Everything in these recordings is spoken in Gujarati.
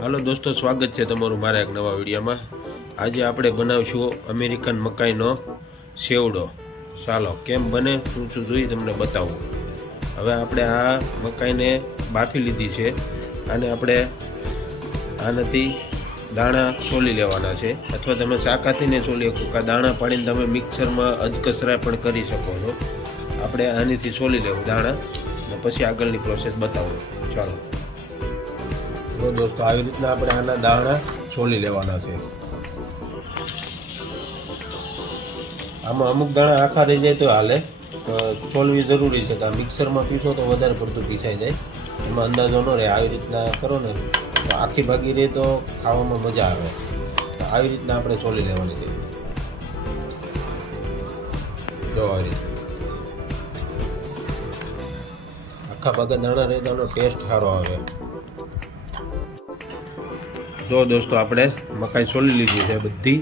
હાલો દોસ્તો, સ્વાગત છે તમારું મારા એક નવા વિડીયોમાં। આજે આપણે બનાવશું અમેરિકન મકાઈનો સેવડો। ચાલો કેમ બને શું શું જોઈ તમને બતાવું। હવે આપણે આ મકાઈને બાફી લીધી છે। આને આપણે આનાથી દાણા સોલી લેવાના છે, અથવા તમે શાકાથીને સોલી શકો કે દાણા પાડીને તમે મિક્સરમાં અધકચરા પણ કરી શકો છો। આપણે આનીથી સોલી લેવું દાણા, અને પછી આગળની પ્રોસેસ બતાવું। ચાલો તો દોસ્તો, આવી રીતના આપણે આના દાણા છોલી લેવાના છે। આમાં અમુક દાણા આખા રહી જાય તો હાલે, છોલવી જરૂરી છે। મિક્સરમાં પીસો તો વધારે પડતું પીસાઈ જાય, એમાં અંદાજો ન રહે। આવી રીતના કરો ને તો આખી ભાગી રહે તો ખાવામાં મજા આવે। તો આવી રીતના આપણે છોલી લેવાની છે। જો આવી રીતે આખા ભાગે દાણા રહે તો એનો ટેસ્ટ સારો આવે। જો દોસ્તો, આપણે મકાઈ સોલી લીધી છે બધી,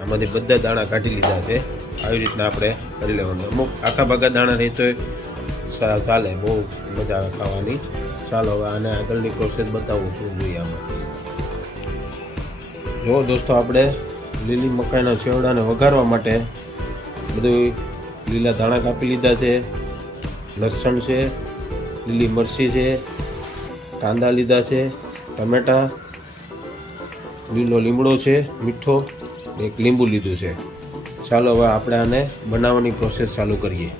આમાંથી બધા દાણા કાઢી લીધા છે। આવી રીતના આપણે કરી લેવાનું। અમુક આખા ભાગા દાણા રહી તો ચાલે, બહુ મજા આવે ખાવાની। ચાલો હવે આને આગળની પ્રોસેસ બતાવું શું જોઈએ આમાં। જો દોસ્તો, આપણે લીલી મકાઈના સેવડાને વઘારવા માટે બધું લીલા ધાણા કાપી લીધા છે, લસણ છે, લીલી મરચી છે, કાંદા લીધા છે, ટમેટા, લીલો લીમડો છે, મીઠો, એક લીંબુ લીધું છે। ચાલો હવે આપણે આને બનાવવાની પ્રોસેસ ચાલુ કરીએ।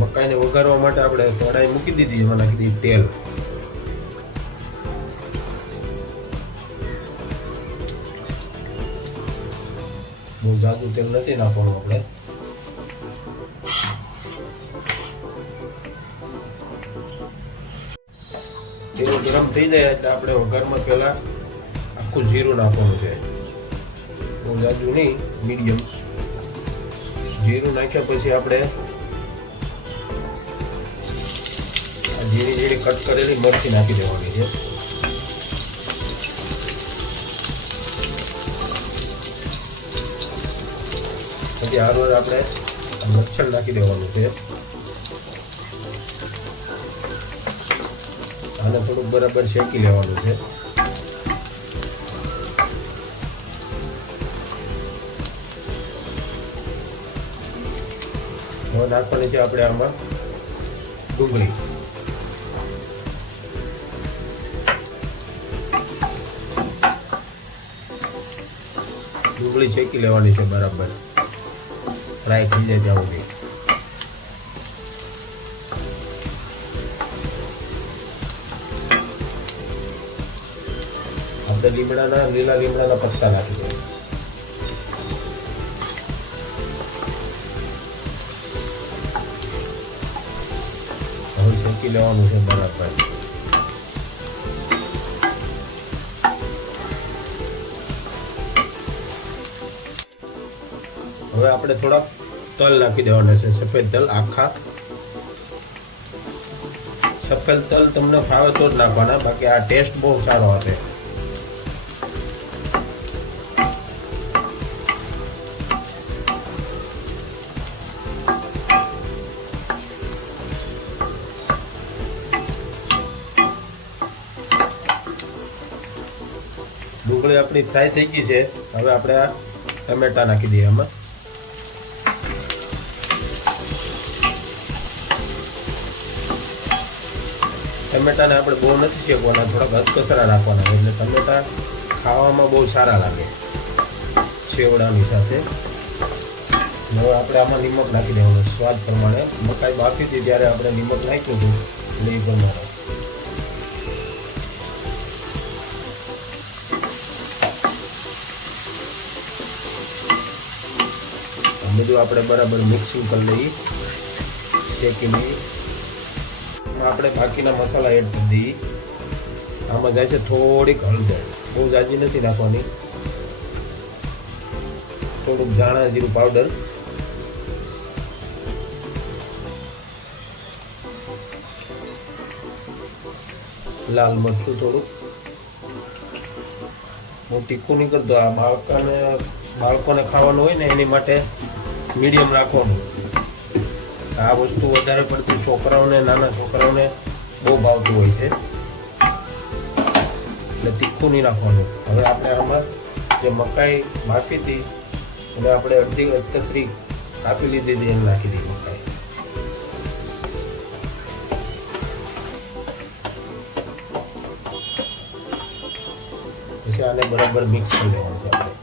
મકાઈને વઘારવા માટે આપણે કઢાઈ મૂકી દીધી, એમાં નાખી દીધી તેલ। બહુ જાદુ તેલ નથી નાખવાનું આપણે। તેલ ગરમ થઈ જાય એટલે આપણે વઘારમાં પહેલા આખું જીરું નાખવાનું છે। બહુ જાજુ નહીં, મીડિયમ। જીરું નાખ્યા પછી આપણે આ ઝીણી ઝીણી કટ કરેલી મરચી નાખી દેવાની છે। પછી હારવાર આપણે મરચાં નાખી દેવાનું છે। આને થોડુંક બરાબર શેકી લેવાનું છે। હવે નાખવાની છે આપણે આમાં ડુંગળી। ડુંગળી શેકી લેવાની છે બરાબર, ફ્રાય થઈ જાય ત્યાં સુધી। આપણે લીલા લીમડાના પત્તા નાખી દઈએ। હવે શેકી લેવાનું છે બરાબર। હવે આપણે થોડા તલ નાખી દેવાના છે, સફેદ તલ આખા। સફેદ તલ તમને ફાવે તો જ નાખવાના, બાકી આ ટેસ્ટ બહુ સારો આવે। ડુંગળી આપણી ફ્રાય થઈ ગઈ છે। હવે આપણે આ ટમેટા નાખી દઈએ આમાં। ટમેટાને આપણે બહુ નથી શેકવાના, થોડાક અધકચરા રાખવાના, એટલે ટમેટા ખાવામાં બહુ સારા લાગે સેવડાની સાથે। હવે આપણે આમાં નિમક નાખી દેવાનું સ્વાદ પ્રમાણે। મકાઈ બાફી હતી ત્યારે આપણે નિમક નાખ્યું હતું, એટલે એ પ્રમાણે। બધું આપણે બરાબર મિક્સિંગ કરી લઈએ, શેકીને આપણે બાકીના મસાલા એડ કરી દઈએ। આમાં જાય છે થોડીક હળદર, બહુ જાજી નથી નાખવાની, થોડુંક ધાણા જીરું પાવડર, લાલ મરચું થોડુંક। બહુ તીખું નહીં કરતો, આ બાળકોને ખાવાનું હોય ને એની માટે મીડિયમ રાખવાનું। આ વસ્તુ વધારે પડતી છોકરાઓને, નાના છોકરાઓને બહુ ભાવતું હોય છે, એટલે તીખું નહીં નાખવાનું. હવે આપણે આમાં જે મકાઈ બાફી હતી અને આપણે અડધી કતરી કાપી લીધી હતી એને નાખી દીધી મકાઈ. પછી આને બરાબર મિક્સ કરી દેવાનું છે આપણે.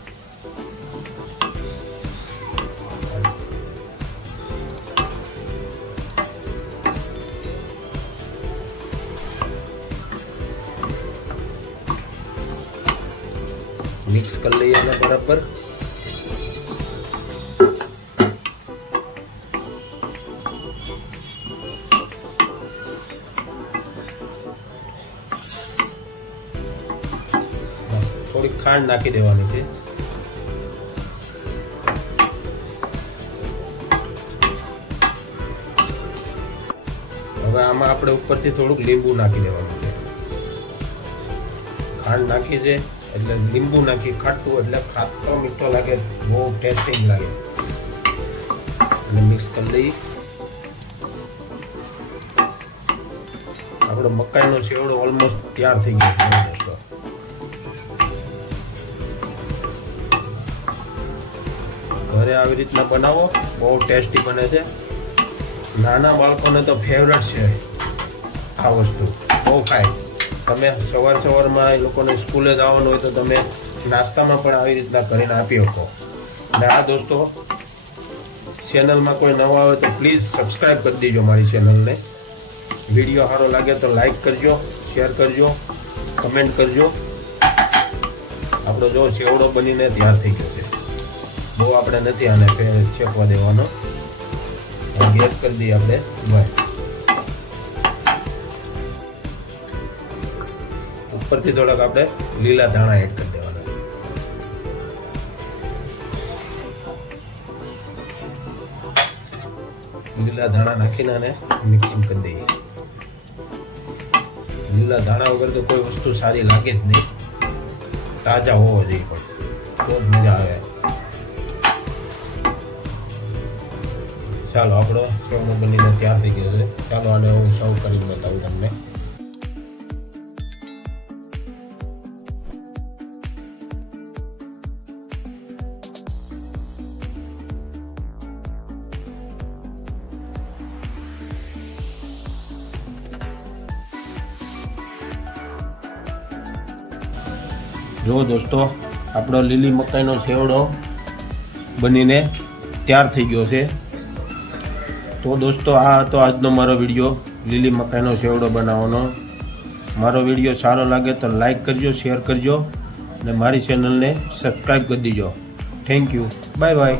મિક્સ કરી લઈએ એને બરાબર. થોડી ખાંડ નાખી દેવાની છે. હવે આમાં આપણે ઉપરથી થોડુંક લીંબુ નાખી દેવાનું છે. ખાંડ નાખી છે એટલે લીંબુ નાખી ખાટું એટલે ખાટો મીઠો લાગે, બહુ ટેસ્ટિંગ લાગે. અને મિક્સ કરી લઈએ. આપણો મકાઈનો સેવડો ઓલમોસ્ટ તૈયાર થઈ ગયો છે દોસ્તો. ઘરે આવી રીતના બનાવો, બહુ ટેસ્ટી બને છે. નાના બાળકોને તો ફેવરેટ છે આ વસ્તુ, બહુ ખાય. તમે સવારમાં એ લોકોને સ્કૂલે જવાનું હોય તો તમે નાસ્તામાં પણ આવી રીતના કરીને આપી શકો. અને આ દોસ્તો, ચેનલમાં કોઈ નવા આવે તો પ્લીઝ સબસ્ક્રાઈબ કરી દેજો મારી ચેનલને. વિડીયો સારો લાગે તો લાઈક કરજો, શેર કરજો, કમેન્ટ કરજો. આપણો જો સેવડો બનીને તૈયાર થઈ ગયો છે. બહુ આપણે નથી આને શેકવા દેવાનો. ગેસ કરી દઈએ આપણે બંધ. ઉપરથી થોડાક આપણે લીલા ધાણા એડ કરી દેવાના. લીલા ધાણા નાખીને આને મિક્સિંગ કરી દઈએ. લીલા ધાણા વગર તો કોઈ વસ્તુ સારી લાગે જ નહીં. તાજા હોવો જોઈએ પણ તો જ મજા આવે. ચાલો, આપણો સેવડો બનીને તૈયાર થઈ ગયો છે. ચાલો આને હું સર્વ કરીને બતાવું તમને. જો દોસ્તો, આપણો લીલી મકાઈનો સેવડો બનીને તૈયાર થઈ ગયો છે. તો દોસ્તો, આ હતો આજનો મારો વિડીયો, લીલી મકાઈનો સેવડો બનાવવાનો. મારો વિડીયો સારો લાગે તો લાઈક કરજો, શેર કરજો અને મારી ચેનલને સબસ્ક્રાઈબ કરી દેજો. Thank you. Bye bye.